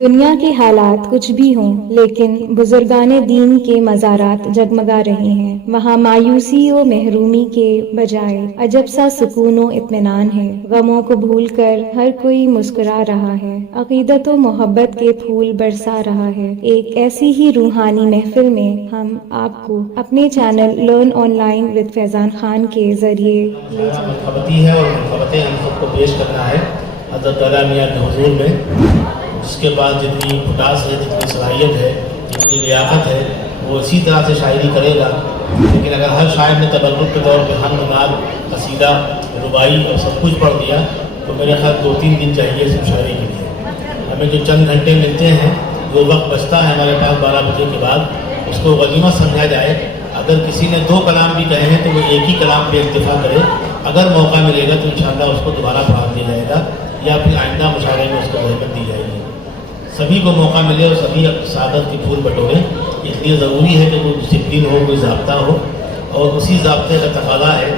دنیا کے حالات کچھ بھی ہوں لیکن بزرگان دین کے مزارات جگمگا رہے ہیں۔ وہاں مایوسی و محرومی کے بجائے عجب سا سکون و اطمینان ہے۔ غموں کو بھول کر ہر کوئی مسکرا رہا ہے، عقیدت و محبت کے پھول برسا رہا ہے۔ ایک ایسی ہی روحانی محفل میں ہم آپ کو اپنے channel learn online with Faizan Khan کے ذریعے لے مرحبتی ہے اور مرحبتیں ہم سب کو پیش کرنا ہے حضرت تعالیٰ میاں کے حضور میں، جس کے بعد جتنی پٹاس ہے، جتنی صلاحیت ہے، جتنی لیاقت ہے، وہ اسی طرح سے شاعری کرے گا۔ لیکن اگر ہر شاعر نے تبرک کے طور پہ حمد نعت، قصیدہ، رباعی اور سب کچھ پڑھ دیا تو میرے خیال 2-3 دن چاہیے صرف شاعری کے لیے۔ ہمیں جو چند گھنٹے ملتے ہیں، جو وقت بچتا ہے ہمارے پاس 12 بجے کے بعد، اس کو غنیمت سمجھا جائے۔ اگر کسی نے 2 کلام بھی کہے ہیں تو وہ ایک ہی کلام پہ اکتفا کرے۔ اگر موقع ملے گا تو انشاءاللہ اس کو دوبارہ پڑھا دیا جائے گا یا پھر آئندہ مشاعرے میں اس کو زحمت دی جائے گی۔ سبھی کو موقع ملے اور سبھی سعادت کی پھول بٹوریں، اس لیے ضروری ہے کہ کوئی ڈسپلن ہو، کوئی ضابطہ ہو، اور اسی ضابطے کا تقاضا ہے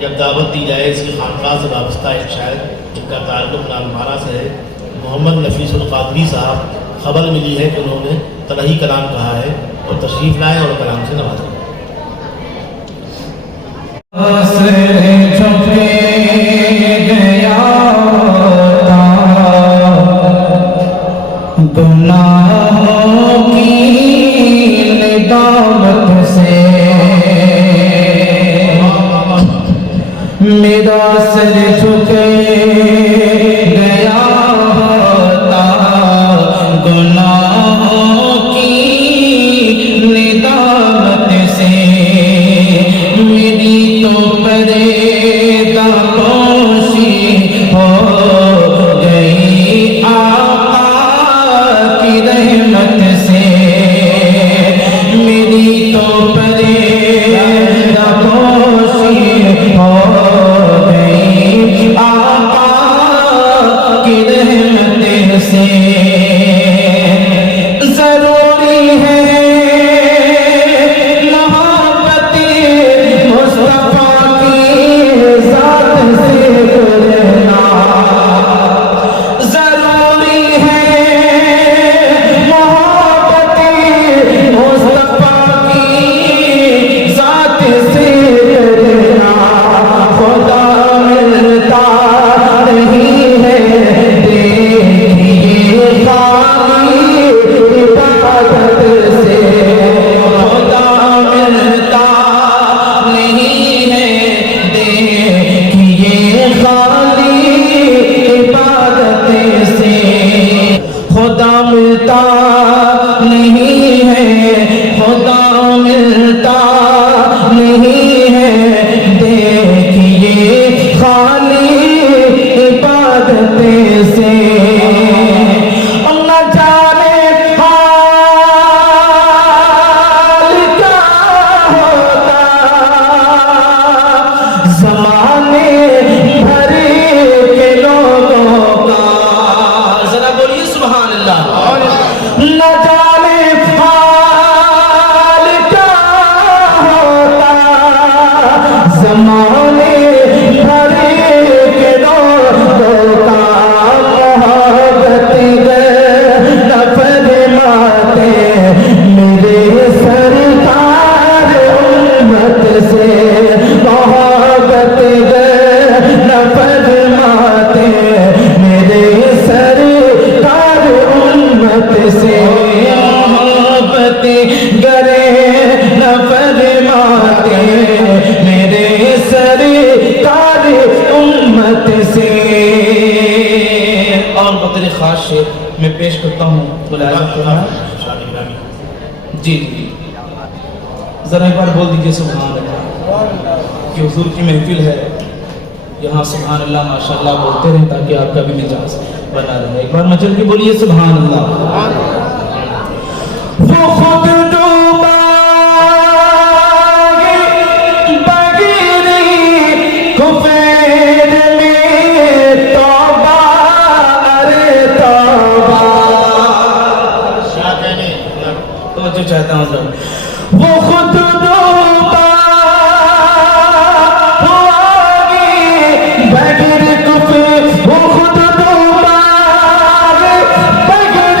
جب دعوت دی جائے اسی خانقاہ سے وابستہ ایک شاعر جن کا تعلق نالمارا سے ہے، محمد نفیس القادری صاحب، خبر ملی ہے کہ انہوں نے طلحی کلام کہا ہے اور تشریف لائے اور کلام سے نوازا۔ گناہوں کی ندامت سے میرا سر جھک گیا تھا، گناہوں کی ندامت سے میری تو پردہ پوشی ہو گئی رحمت سے، میری تو پردہ پوشی ہو گئی آقا کی رحمت سے۔ ضروری ہے محبت مصطفیٰ کی ذات سے کرنا، ضروری ہے خاص شعر میں پیش کرتا ہوں۔ جی ذرا ایک بار بول دیجئے سبحان اللہ، کہ حضور کی محفل ہے، یہاں سبحان اللہ ماشاءاللہ بولتے رہیں تاکہ آپ کا بھی مزاج بنا رہے۔ ایک بار مچل کے بولیے سبحان اللہ۔ وہ خود ڈوبا چاہتا ہوں سب وہ خود ڈوبا بغیر کفر، وہ خود ڈوبا بغیر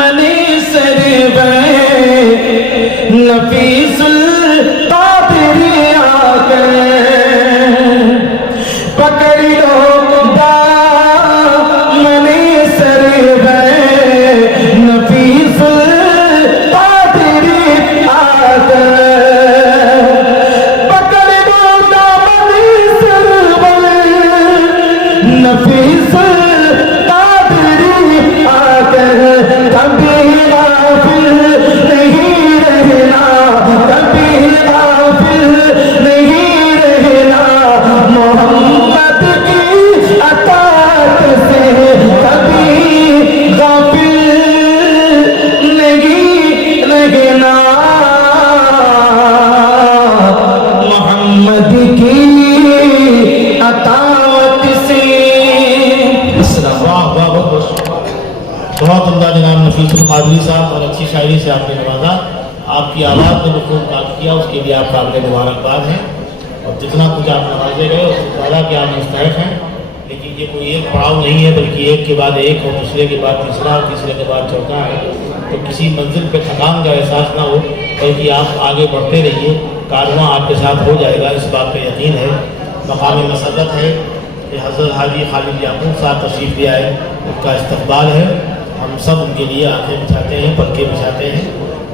منی سرور نفیس القادری آ گئے پکڑ لو دامن سرور نفیس القادری آ گئے پکڑ لو دامن سرور نفیس القادری آ گئے کبھی غافل نہیں رہنا کبھی غافل نہیں رہنا محمد کی عطاعت سے کبھی غافل نہیں رہنا محمد کی عطاعت سے السلام واہ واہ بہت عمدہ جناب نفیس القادری صاحب، اور اچھی شاعری سے آپ نے نوازا. آپ کی آواز نے بخوب کام کیا، اس کے لیے آپ قابل مبارکباد ہیں. اور جتنا کچھ آپ نوازے گئے اس سے زیادہ کہ آپ مستحق ہیں. لیکن یہ کوئی ایک پڑاؤ نہیں ہے بلکہ ایک کے بعد ایک اور دوسرے کے بعد تیسرا اور تیسرے کے بعد چوتھا ہے. تو کسی منزل پہ تھکان کا احساس نہ ہو بلکہ آپ آگے بڑھتے رہیے، کارواں آپ کے ساتھ ہو جائے گا، اس بات پہ یقین ہے. مقام مسرت ہے کہ حضرت حاجی خالد یعقوب صاحب تشریف لے آئے، ان کا استقبال ہے. ہم سب ان کے لیے آنکھیں بچھاتے ہیں، پلکیں بچھاتے ہیں.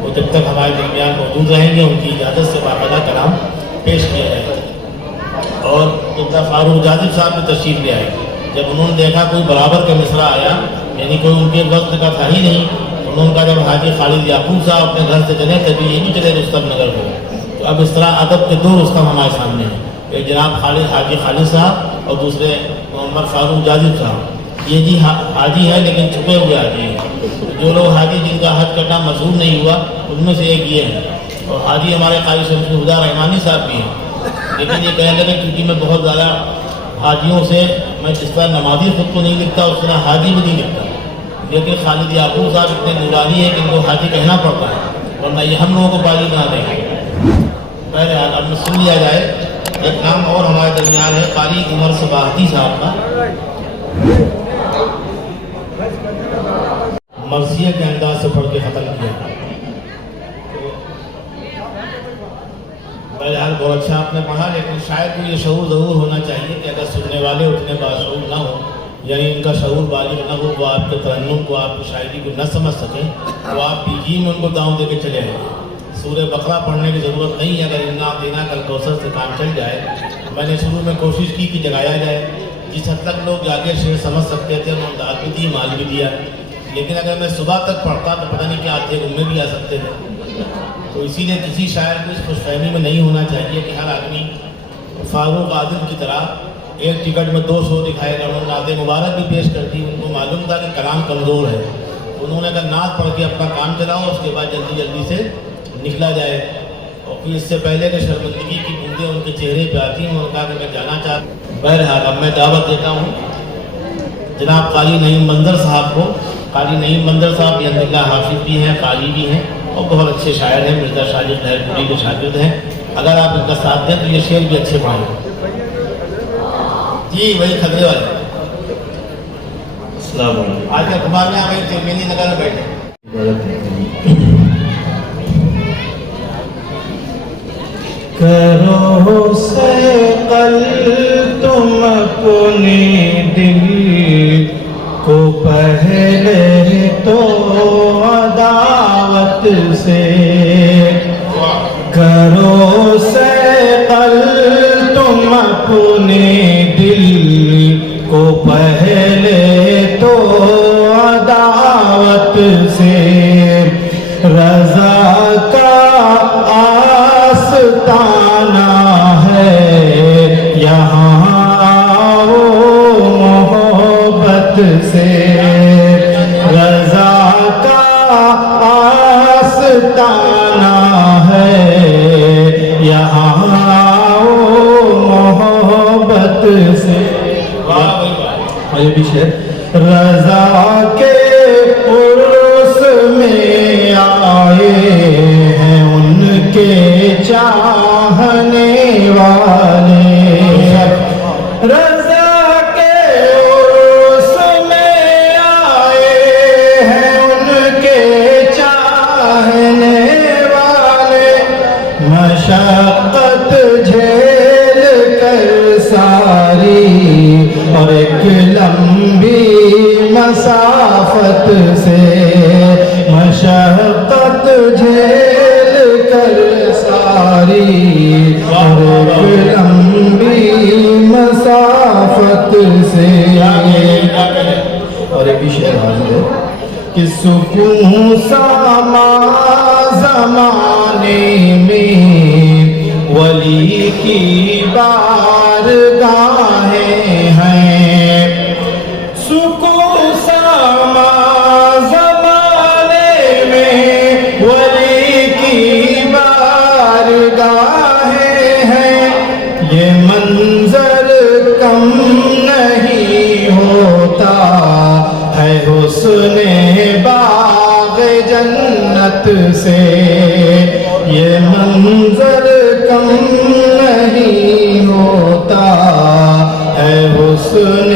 وہ جب تک ہمارے درمیان موجود رہیں گے ان کی اجازت سے باقاعدہ کلام پیش کیا جائے گا. اور مرزا فاروق جاذب صاحب بھی تشریف لے آئے. جب انہوں نے دیکھا کوئی برابر کا مصرع آیا، یعنی کوئی ان کے وقت کا تھا ہی نہیں، انہوں نے کہا جب حاجی خالد یعقوب صاحب اپنے گھر سے چلے تبھی یہ بھی چلے رستم نگر کو. تو اب اس طرح ادب کے دو رستم ہمارے سامنے ہیں، ایک جناب حاجی خالد صاحب اور دوسرے محمد فاروق جاذب صاحب. یہ جی حاجی ہے لیکن چھپے ہوئے حاجی ہیں. جو لوگ حاجی جن کا حج کرنا مشہور نہیں ہوا ان میں سے ایک یہ ہے. اور حاجی ہمارے قاری شمس الہدیٰ رحمانی صاحب بھی ہیں. لیکن یہ کہنے لگے کیونکہ میں بہت زیادہ حاجیوں سے، میں جس طرح نمازی خود کو نہیں لکھتا اس طرح حاجی بھی نہیں لکھتا. لیکن خالد یعقوب صاحب اتنے نورانی ہے کہ ان کو حاجی کہنا پڑتا ہے، ورنہ یہ ہم لوگوں کو باجی بنا دیں گے. بہرحال اب میں سن لیا جائے. ایک نام اور ہمارے درمیان ہے قاری عمر صباحتی صاحب کا. مرثیہ کے انداز سے پڑھ کے ختم کیا. بہرحال بہت اچھا آپ نے پڑھا، لیکن شاید کو یہ شعور ضرور ہونا چاہیے کہ اگر سننے والے اتنے باشعور نہ ہوں، یعنی ان کا شعور بالغ نہ ہو، وہ آپ کے ترنم کو، آپ کی شاعری کو نہ سمجھ سکیں، تو آپ پی جی میں ان کو داؤں دے کے چلے آئیں. سورہ بقرہ پڑھنے کی ضرورت نہیں ہے اگر انا دینا کل کوثر سے کام چل جائے. میں نے شروع میں کوشش کی کہ جگایا جائے. جس حد تک لوگ آگے شعر سمجھ سکتے تھے انہوں نے داد بھی دی، مال بھی دیا. لیکن اگر میں صبح تک پڑھتا تو پتہ نہیں کہ آدھے گھومنے بھی آ سکتے تھے. تو اسی لیے کسی شاعر کو اس خوش فہمی میں نہیں ہونا چاہیے کہ ہر آدمی فاروق عادل کی طرح ایک ٹکٹ میں 2 شو دکھائے گا. انہوں نے نعت مبارک بھی پیش کر دی. ان کو معلوم تھا کہ کلام کمزور ہے. انہوں نے اگر نعت پڑھ کے اپنا کام چلاؤ اس کے بعد جلدی جلدی سے نکلا جائے. اور پھر اس سے پہلے کہ شرمندگی کی بوندیں ان کے چہرے پہ آتی ہیں، انہوں نے کہا کہ میں جانا چاہتا ہوں. بہرحال اب میں دعوت دیتا ہوں جناب قاری نعیم منظر صاحب کو. قاری نعیم منظر صاحب یہ الحمدللہ حافظ بھی ہیں، قاری بھی ہیں اور بہت اچھے شاعر ہیں. مرزا شاجد طاہر پوری کے شاگرد ہیں. اگر آپ ان کا ساتھ دیں تو یہ شعر بھی اچھے پڑھیں. جی وہی کھدرے والے. السلام علیکم. آج کے اخبار میں ہمیں چرمینی نگر میں بیٹھے. کرو صقل تم اپنے دل کو پہلے تو عداوت سے، کرو صقل تم اپنے دل کو پہلے تو عداوت سے. رضا کا آستانہ ہے یہاں آؤ محبت سے. رضا کا آستانہ ہے یہاں آؤ محبت سے. یہ بھی شعر. رضا کے عرس میں آئے ہیں ان کے چاہنے والے. رضا کے عرس میں آئے ہیں ان کے مسافت سے مشقت جھیل کر ساری اور ایک لمبی مسافت سے. اور ایک بھی شعر حاضر ہے کہ سکون ساما زمانے میں ولی کی بارگاہیں ہیں. سکون ساما زمانے میں ولی کی بارگاہیں ہیں. یہ منظر کم نہیں ہوتا ہے حسن باغ جنت سے. یہ منظر کم نہیں ہوتا ہے حسن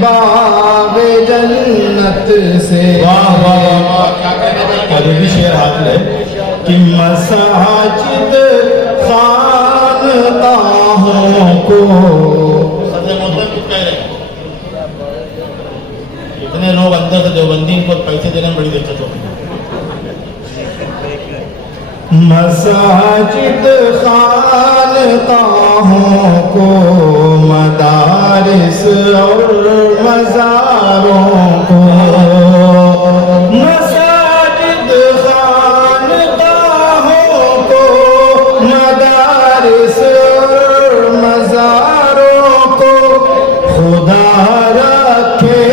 باغ جنت سے. اور یہ بھی شعر حاصل ہے کہ مساجد خانقاہوں کو اتنے لوگ اندر سے دیوبندی ان کو پیسے دینے میں بڑی دقت ہوتی ہے. مساجد خانقاہوں کو مدارس اور مزاروں کو. مساجد خانقاہوں کو مدارس اور مزاروں کو خدا رکھے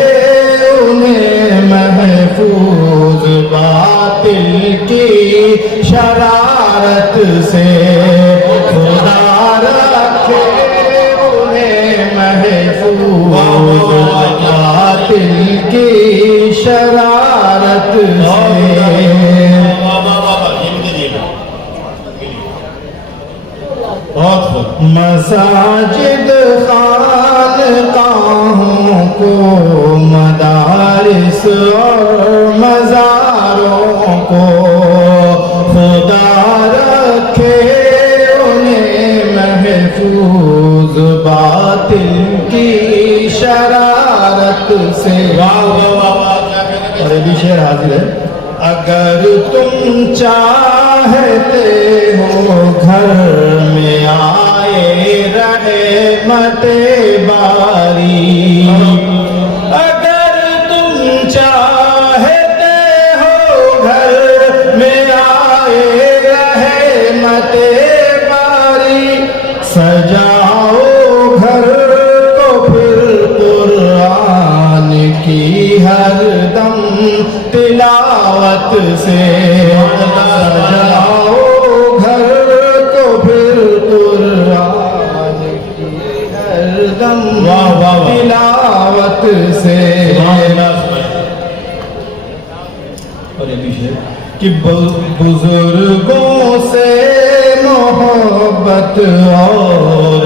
محفوظ باطل کی شرارت سے. خدا رکھے انہیں محفوظ باطل کی شرارت سے. مساجد خانقاہوں کو مدارس اور مزاروں کو خدا رکھے انہیں محفوظ باطل کی شرارت سے. اور یہ بھی شعر حاضر ہے. اگر تم چاہتے ہو گھر میں آئے رحمت باری. اگر تم چاہتے ہو گھر میں آئے رحمت باری سجاؤ گھر کو پھر قرآن کی ہر دم تلاوت سے. سجاؤ گھر کو پھر قرآن کی ہر دم تلاوت سے. اور یہ بھی شعر کہ بزرگوں سے محبت اور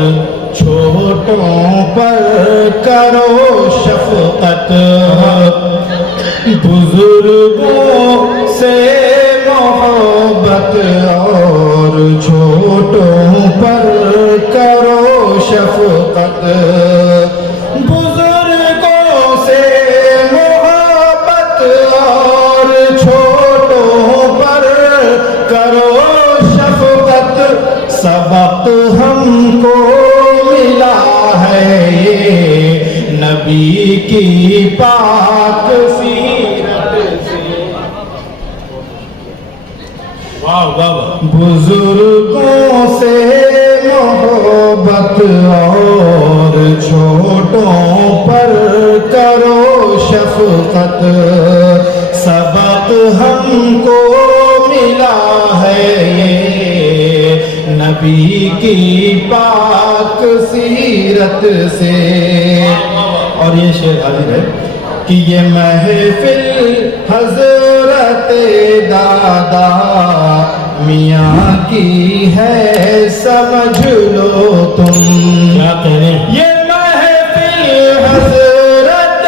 چھوٹوں پر کرو شفقت. بزرگوں سے محبت اور چھوٹوں پر کرو شفقت. بزرگوں سے محبت اور چھوٹوں پر کرو شفقت. سبق ہم کو ملا ہے یہ نبی کی پاک سیرت سے. بزرگوں سے محبت اور چھوٹوں پر کرو شفقت. سبق ہم کو ملا ہے یہ نبی کی پاک سیرت سے. اور یہ شعر حاضر ہے کہ یہ محفل حضرت دادا میاں کی ہے سمجھ لو تم. کیا کہنے یہ محفل حضرت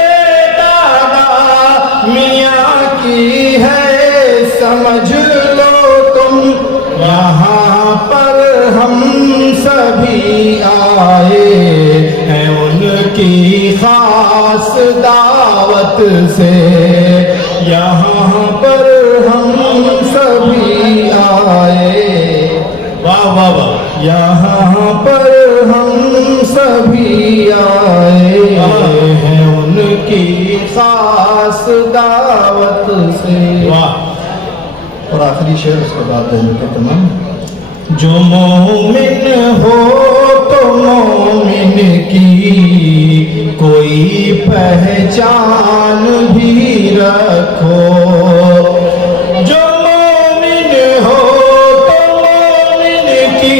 دادا میاں کی ہے سمجھ لو تم. یہاں پر ہم سبھی آئے ہیں ان کی خاص دعوت سے یہاں پر ہم سبھی آئے، واہ واہ واہ، یہاں پر ہم سبھی آئے ہیں ان کی خاص دعوت سے۔ واہ، اور آخری شعر اس کے بعد ہے تمام۔ جو مومن ہو تو مومن کی کوئی پہچان بھی رکھو، جو مومن ہو تو مومن کی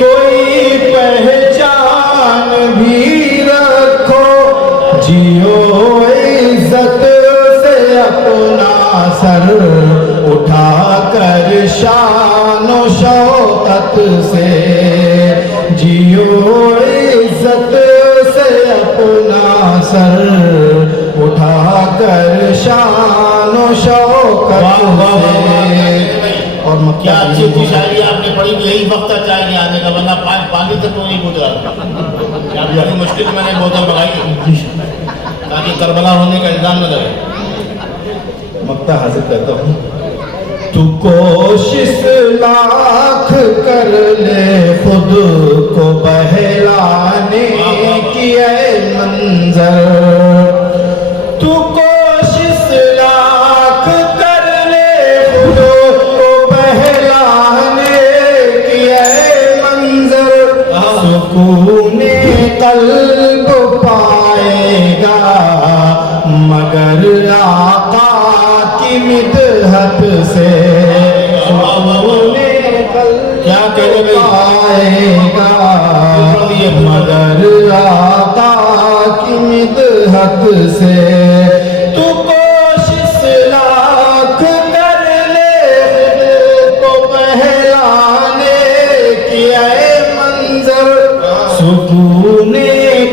کوئی پہچان بھی رکھو، جیو عزت سے اپنا سر اٹھا کر شان و شوقت سے، جیو عزت سے اپنا سر اٹھا کر شان و شوقت سے۔ اور کیا اچھی اچھی شاعری آپ نے پڑھی، یہی وقت تھا چائے کے آنے کا، ورنہ پانی تک تو نہیں پوچھ رہا تھا۔ بڑی مشکل میں نے بوتل منگائی تاکہ کربلا ہونے کا الزام نہ لگے۔ مقطع حاصل کرتا ہوں۔ تو کوشش لاکھ کر لے خود کو بہلانے کی اے منظر، تو کوشش لاکھ کر لے خود کو بہلانے کی اے منظر، سکون قلب پائے گا مگر آقا کی مدحت سے، کیا کہنے پائے گا مگر آقا کی مدحت سے، تو کوشش لاکھ کر لے خود کو بہلانے کی اے منظر، سکون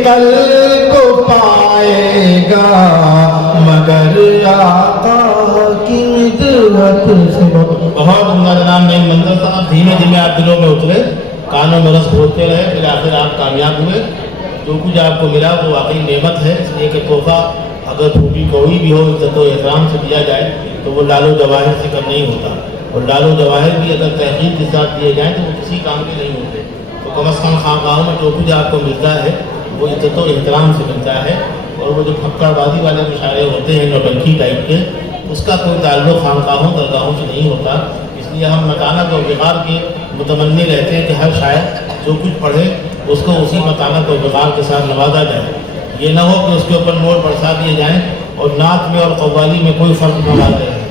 قلب پائے گا مگر آقا کی مدحت سے۔ بہت عمدہ جناب، میں منظر صاحب دھیمے دھیمے آپ دلوں میں اترے، کانوں میں رس گھولتے رہے، پھر آخر آپ کامیاب ہوئے۔ جو کچھ آپ کو ملا وہ واقعی نعمت ہے، اس لیے کہ تحفہ اگر پھوٹی کوئی بھی ہو عزت و احترام سے دیا جائے تو وہ لال و جواہر سے کم نہیں ہوتا، اور لال و جواہر بھی اگر تحقیق کے ساتھ دیے جائیں تو وہ کسی کام کے نہیں ہوتے۔ تو کم از کم خانقاہوں میں جو کچھ آپ کو ملتا ہے وہ عزت و احترام سے ملتا ہے، اور وہ جو پھکڑ بازی والے مشاعرے ہوتے ہیں نوٹنکی ٹائپ کے، اس کا کوئی تعلق خانقاہوں درگاہوں سے نہیں ہوتا۔ اس لیے ہم متانت و وقار کے متمنی رہتے ہیں کہ ہر شاعر جو کچھ پڑھے اس کو اسی متانت و وقار کے ساتھ نوازا جائے، یہ نہ ہو کہ اس کے اوپر نور برسا دیے جائیں اور نعت میں اور قوالی میں کوئی فرق نہ لاتے ہیں۔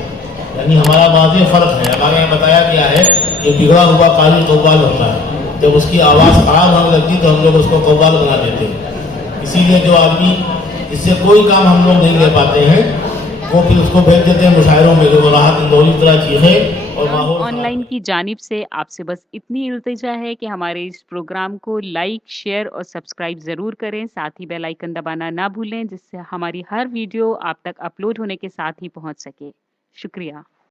یعنی ہمارا واضح فرق ہے، ہمارے یہاں بتایا گیا ہے کہ بگڑا ہوا قاری قوال ہوتا ہے، جب اس کی آواز خراب ہونے لگتی تو ہم لوگ اس کو قوال بنا دیتے ہیں۔ اسی لیے جو آدمی جس سے کوئی کام ہم لوگ نہیں لے پاتے ہیں وہ پھر اس کو بھیج دیتے ہیں مشاعروں میں کہ وہ راحت اندوری طرح چیخے اور ماحول آن لائن کی جانب سے آپ سے بس اتنی التجا ہے کہ ہمارے اس پروگرام کو لائک، شیئر اور سبسکرائب ضرور کریں، ساتھ ہی بیل آئیکن دبانا نہ بھولیں جس سے ہماری ہر ویڈیو آپ تک اپلوڈ ہونے کے ساتھ ہی پہنچ سکے۔ شکریہ۔